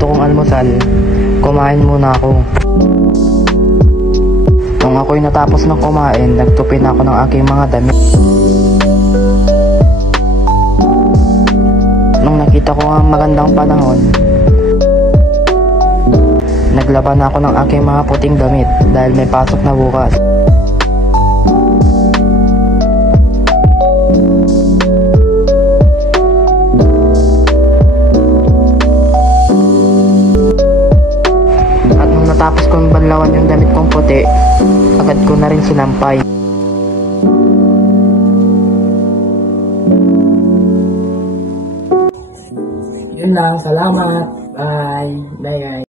niluto kong almusal, kumain muna ako. Nung ako'y natapos ng kumain, nagtupi na ako ng aking mga damit. Nung nakita ko ang magandang panahon, naglaba na ako ng aking mga puting damit dahil may pasok na bukas. At nung natapos kong banlawan yung damit kong puti, agad ko na rin sinampay. Yun lang, salamat. Bye. Bye.